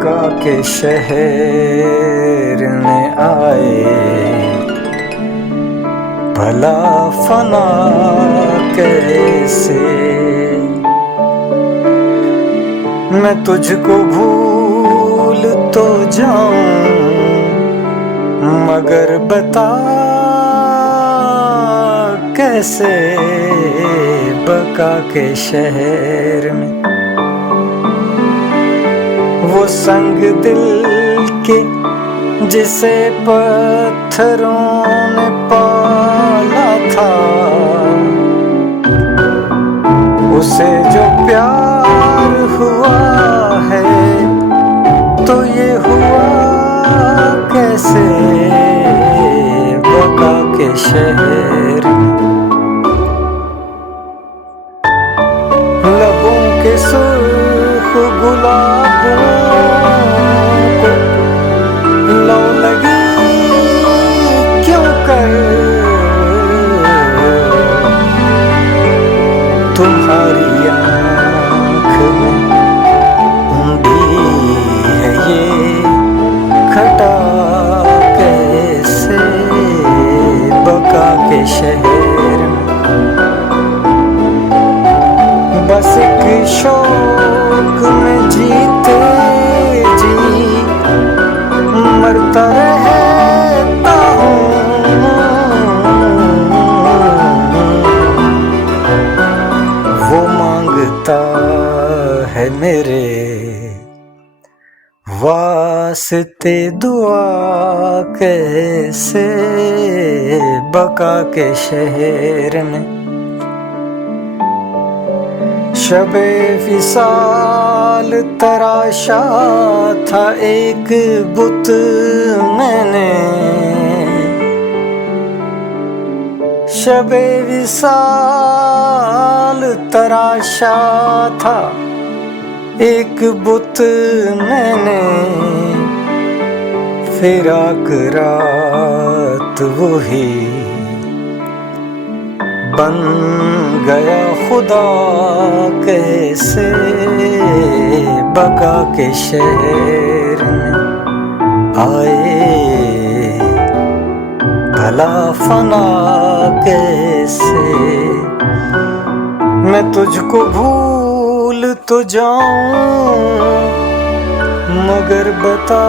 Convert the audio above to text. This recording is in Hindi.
बका के शहर में आए, भला फना कैसे। मैं तुझको भूल तो जाऊं, मगर बता कैसे बका के शहर में। वो संग दिल के जिसे पत्थरों ने पाला था, उसे जो प्यार हुआ है तो ये हुआ कैसे बका के शहर में। लबों के सुर्ख गुलाबों को लौ लगी क्यों कर, तुम्हारी आँख में उंधी है ये खटा कैसे बका के शहर में। बस एक शौक में जीते जी मरता रहता हूँ। वो मांगता है मेरे वास्ते दुआ कैसे बका के शहर में। शबे विसाल तराशा था एक बुत मैंने, शबे विसाल तराशा था एक बुत मैंने। फिराक रात वही बन गया खुदा कैसे बका के शहर में आए, भला फना कैसे। मैं तुझको भूल तो जाऊं, मगर बता